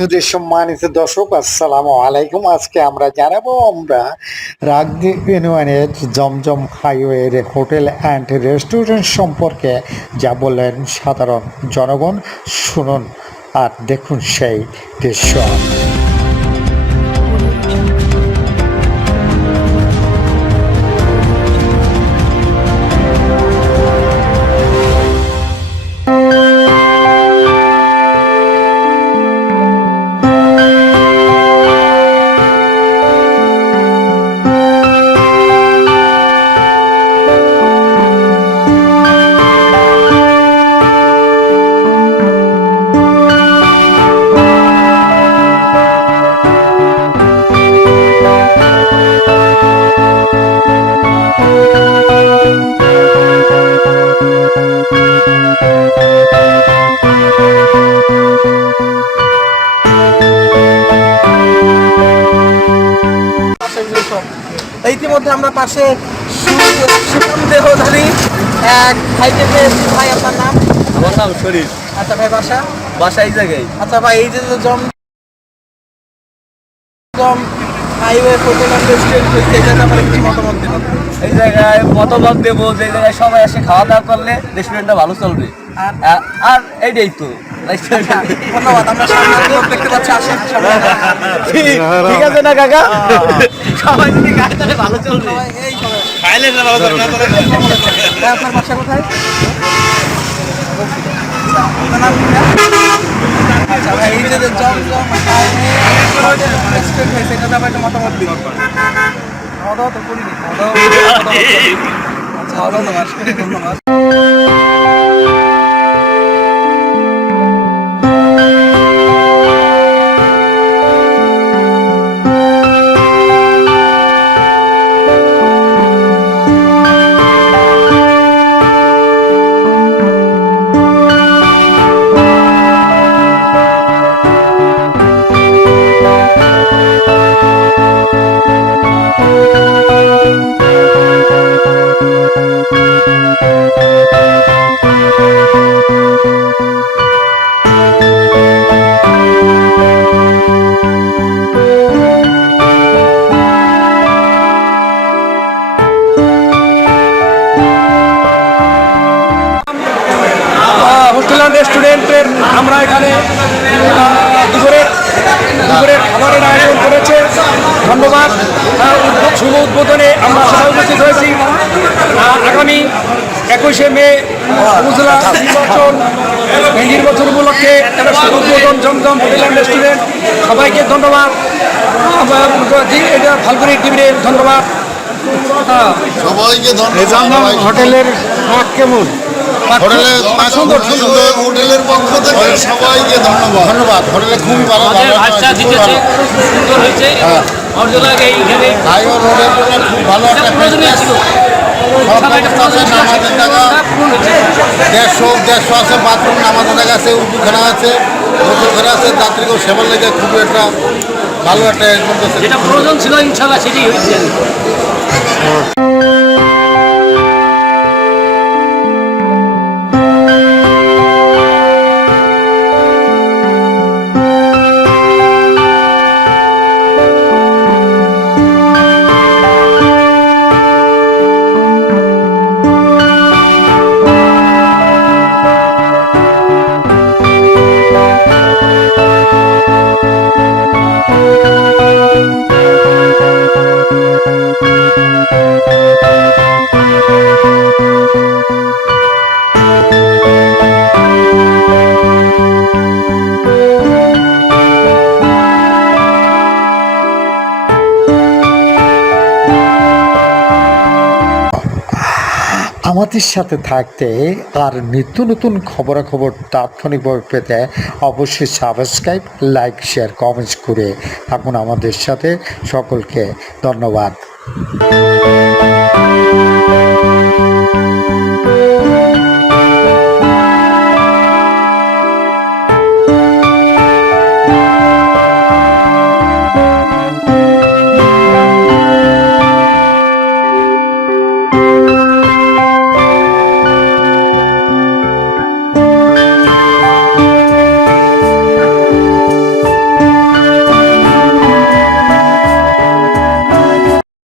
সুদের সম্মানিত দর্শক, আসসালামু আলাইকুম। আজকে আমরা জানাব, আমরা রাগদি ইউনিয়নের জমজম হাইওয়ের হোটেল অ্যান্ড রেস্টুরেন্ট সম্পর্কে যা বললেন সাধারণ জনগণ। শুনুন আর দেখুন সেই দৃশ্য। ইতিমধ্যে আমরা পাশে দেহধারী এক ভাইকে পেয়েছি ভাই আপনার নাম? আমার নাম শরীফ। আচ্ছা ভাই বাসা? বাসা এই জায়গায়। আচ্ছা ভাই এই যে জম জম হাইওয়ে মতামত এই জায়গায় মতামত দেবো যে জায়গায় সবাই এসে খাওয়া দাওয়া করলে রেস্টুরেন্টটা ভালো চলবে। আর এইটাই তো। ধন্যবাদ আমরা দেখতে পাচ্ছি ঠিক আছে না কাকা? সবাই যদি খায় তাহলে ভালো চলবে। সবাই এই সবাই। ভাই, আপনার বাসা কোথায়? এই যে যে জম জম হয়েছে এটাতে আমার একটা মতামত দিন খাওয়া দাওয়া তো করিনি খাওয়া দাওয়া আচ্ছা ধন্যবাদ। একুশে মে উপজেলা নির্বাচন এই নির্বাচন উপলক্ষে উদ্বোধন জমজম হোটেল অ্যান্ড রেস্টুরেন্ট সবাইকে ধন্যবাদ। এটা ফাল্গুনি টিভির ধন্যবাদ। হ্যাঁ সবাইকে ধন্যবাদ হোটেলের কেমন? হোটেলের সুন্দর সুন্দর। হোটেলের পক্ষ থেকে সবাইকে ধন্যবাদ। ধন্যবাদ। হোটেলে খুবই ভালো সুন্দর হয়েছে। জন্য খুব ভালো একটা দেড়শো দেড়শো আছে বাথরুম নামাজ জায়গা আছে উজুখানা আছে গোসলখানা আছে যাত্রীকেও সেবার লেগে খুব একটা ভালো একটা যেটা প্রয়োজন ছিল ইনশাল্লাহ সেটাই হয়েছে। আমাদের সাথে থাকতে আর নিত্য নতুন খবরাখবর তাৎক্ষণিকভাবে পেতে অবশ্যই সাবস্ক্রাইব, লাইক, শেয়ার, কমেন্টস করে থাকুন আমাদের সাথে। সকলকে ধন্যবাদ।